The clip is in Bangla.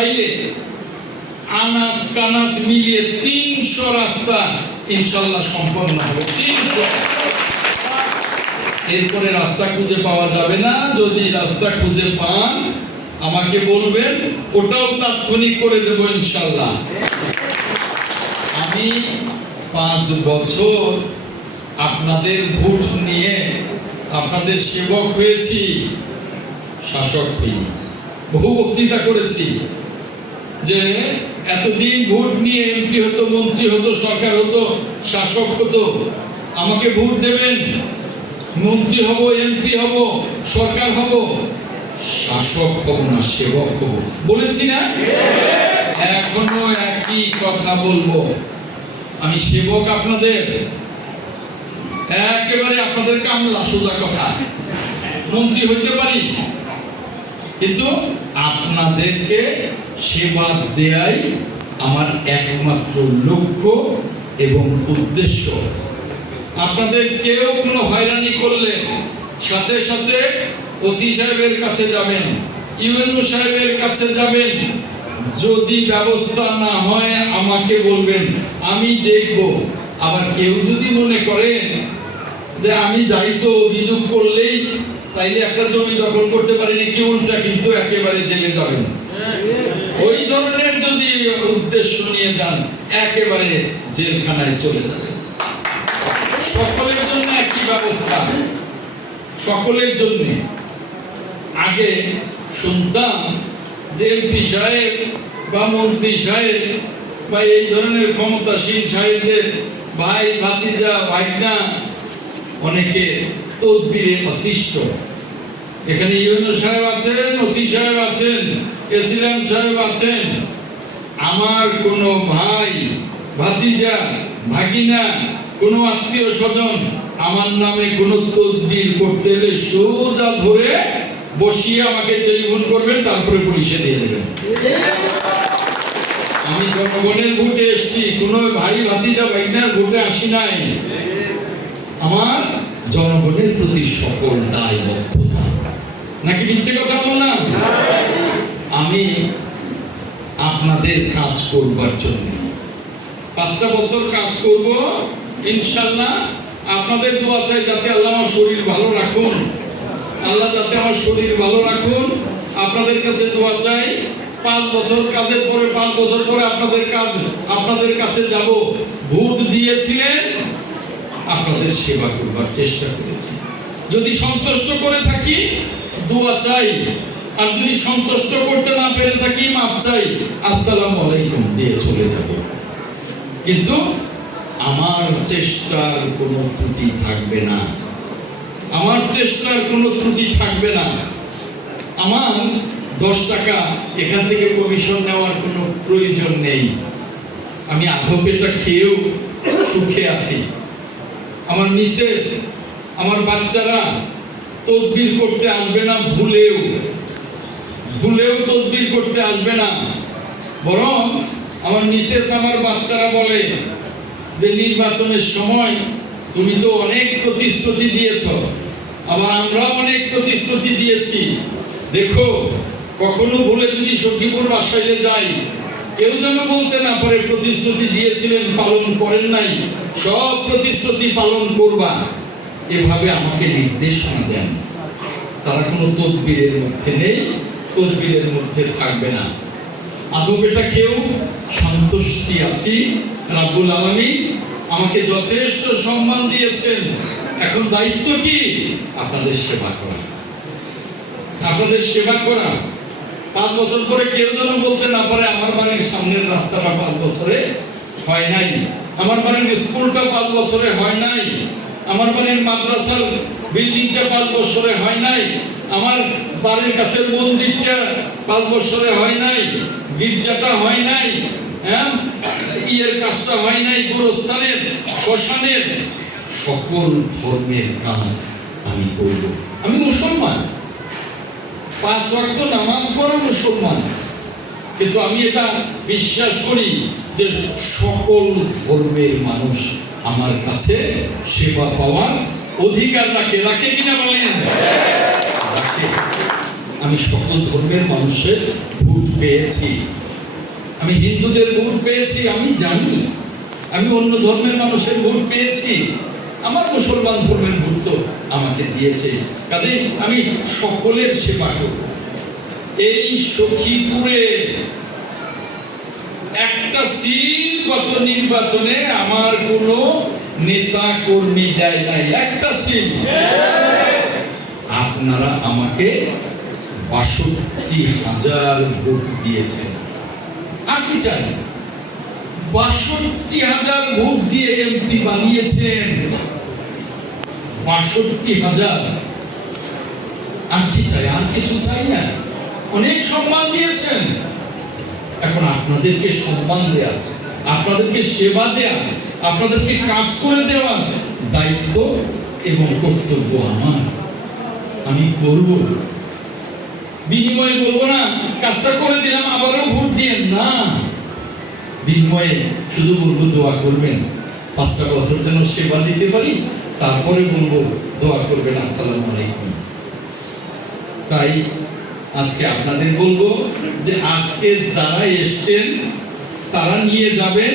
চাইলে আনাজ কানাজ মিলিয়ে 300 রাস্তা ইনশাআল্লাহ সম্পন্ন হবে। 300। এরপরে রাস্তা খুঁজে পাওয়া যাবে না। যদি রাস্তা খুঁজে পান আমাকে বলবেন, ওটাও তাৎক্ষণিক করে দেব ইনশাআল্লাহ। আমি 5 বছর আপনাদের ভোট নিয়ে আপনাদের সেবক হয়েছি, শাসক হইনি। বহু বক্তৃতা করেছি যে এতদিন ভোট নিয়ে এমপি হতো, মন্ত্রী হতো, সরকার হতো, শাসক হতো, আমাকে ভোট দেবেন, মন্ত্রী হব, এমপি হব, সরকার হব, শাসক হব না, সেবক হব, বলেছি না? এখনো একই কথা বলবো। আমি সেবক আপনাদের, একেবারে আপনাদের কামলা, সোজা কথা। মন্ত্রী হইতে পারি, কিন্তু আপনাদেরকে সেবা দেয়াই আমার একমাত্র লক্ষ্য এবং উদ্দেশ্য। আপনাদের কেউ কোনো হয়রানি করলে সাথে সাথে ওসি সাহেবের কাছে যাবেন, ইউএনও সাহেবের কাছে যাবেন। যদি ব্যবস্থা না হয় আমাকে বলবেন, আমি দেখব। আবার কেউ যদি মনে করেন যে আমি যাই তো অভিযোগ করলেই তাইলে একটা জমি দখল করতে পারিনি কি উল্টা কিন্তু একেবারে জেলে যাবেন, ওই ধরনের যদি উদ্দেশ্য নিয়ে যান একেবারে জেলখানায় চলে যাবেন। সকলের জন্য একই ব্যবস্থা, সকলের জন্য। আগে শুনতাম যে এমপি সাহেব বা মন্ত্রী সাহেব বা এই ধরনের ক্ষমতাসীন সাহেবদের ভাই ভাতিজা ভাইনা অনেকে তদবিরে অতিষ্ঠ। এখানে ইউএনও সাহেব আছেন, ওসি সাহেব আছেন, এসিএম সাহেব আছেন। আমার কোনো ভাই ভাতিজা ভাগিনা, কোনো আত্মীয় স্বজন আমার নামে কোনো তদবির করতে হলে সোজা ধরে বসিয়ে আমাকে টেলিফোন করবেন, তারপরে পুলিশে দিয়ে দেবেন। আমি জনগণের ভোটে এসেছি, কোনো ভাই ভাতিজা ভাগিনার ভোটে আসি নাই। আমার জনগণের প্রতি সকল দায়বদ্ধতা। নাকি মিথ্যে কথা বললাম? আমি আপনাদের কাজ করবার জন্য 5টা বছর কাজ করব ইনশাআল্লাহ। আপনাদের দোয়া চাই যাতে আল্লাহ আমার শরীর ভালো রাখুন, আল্লাহ যাতে আমার শরীর ভালো রাখুন। আপনাদের কাছে দোয়া চাই। 5 বছর কাজের পরে 5 বছর পরে আপনাদের কাছে যাব। ভোট দিয়েছিলেন, আপনাদের সেবা করবার চেষ্টা করেছি। যদি সন্তুষ্ট করে থাকি দোয়া চাই, আর যদি সন্তুষ্ট করতে না পেরে থাকি মাপ চাই, আসসালামু আলাইকুম দিয়ে চলে যাব। কিন্তু আমার চেষ্টার কোনো ত্রুটি থাকবে না, আমার চেষ্টার কোনো ত্রুটি থাকবে না। আমার 10 টাকা এখান থেকে কমিশন নেওয়ার কোনো প্রয়োজন নেই। আমি আধো পেটা খেয়েও সুখে আছি। আমার মিসেস, আমার বাচ্চারা তদবির করতে আসবে না, ভুলেও তদবির করতে আসবে না। বরং আমার মিসেস, আমার বাচ্চারা বলে যে নির্বাচনের সময় তুমি তো অনেক প্রতিশ্রুতি দিয়েছ, আবার আমরা অনেক প্রতিশ্রুতি দিয়েছি। দেখো কখনো ভুলে যদি সখীপুর বাসাইলে যাই, কেউ যেন বলতে না পারে প্রতিশ্রুতি দিয়েছিলেন পালন করেন নাই, সব প্রতিশ্রুতি পালন করবা। এভাবে আমাকে নির্দেশনা দেন। তারা কোনো তদবিরের মধ্যে নেই, তদবিরের মধ্যে থাকবে না। আদবেটা কেউ সন্তুষ্টি আছি। রাব্বুল আলামিন আমাকে যথেষ্ট সম্মান দিয়েছেন। এখন দায়িত্ব কি? আপনাদের সেবা করা, আপনাদের সেবা করা। 5 বছর পরে কেউ যেন বলতে না পারে আমার বাড়ির সামনের রাস্তাটা 5 বছরে হয় নাই, আমার বাড়ির স্কুলটা 5 বছরে হয় নাই, আমার বাড়ির মাদ্রাসার বিল্ডিংটা 5 বছরে হয় নাই, আমার বাড়ির কাছের মন্দিরটা 5 বছরে হয় নাই, গির্জাটা হয় নাই, ইয়ের কাজটা হয় নাই, গোরস্থানের, শ্মশানের, সকল ধর্মের কাজ আমি করব। আমি মুসলমান, 5 ওয়াক্ত নামাজ পড়া মুসলমান, কিন্তু আমি এটা বিশ্বাস করি যে সকল ধর্মের মানুষ আমার কাছে সেবা পাওয়ার অধিকার রাখে। রাখে কিনা বলেন? রাখে। আমি সকল ধর্মের মানুষের ভোট পেয়েছি, আমি হিন্দুদের ভোট পেয়েছি, আমি জানি। আমি অন্য ধর্মের মানুষের ভোট পেয়েছি, আমার মুসলমান ধর্মের ভোট তো আমাকে দিয়েছে, কাজে আমি সকলের সেবা করব। এই সখীপুরে একটা সিট গত নির্বাচনে আমার কোনো নেতা কর্মী দেয় নাই, একটা সিট। আপনারা আমাকে ৬২,০০০ ভোট দিয়েছেন। আর কি চাই? ৬২,০০০ ভোট দিয়ে এমপি বানিয়েছেন, ৬২,০০০। আর কি চাই? আর কিছু চাই না। অনেক সম্মান দিয়েছেন, এখন আপনাদেরকে সম্মান দেয়া, আপনাদেরকে সেবা দেয়া, আপনাদেরকে কাজ করে দেওয়া দায়িত্ব এবং কর্তব্য আমার। আমি করব, বিনিময়ে বলবো না কাজটা করে দিলাম আবারও ভোট দিয়ে না। বিনিময়ে শুধু বলবো দোয়া করবেন, ৫টা বছর যেন সেবা দিতে পারি, তারপরে বলবো দোয়া করবেন, আসসালামু আলাইকুম। তাই আজকে আপনাদের বলবো যে আজকে যারা এসছেন তারা নিয়ে যাবেন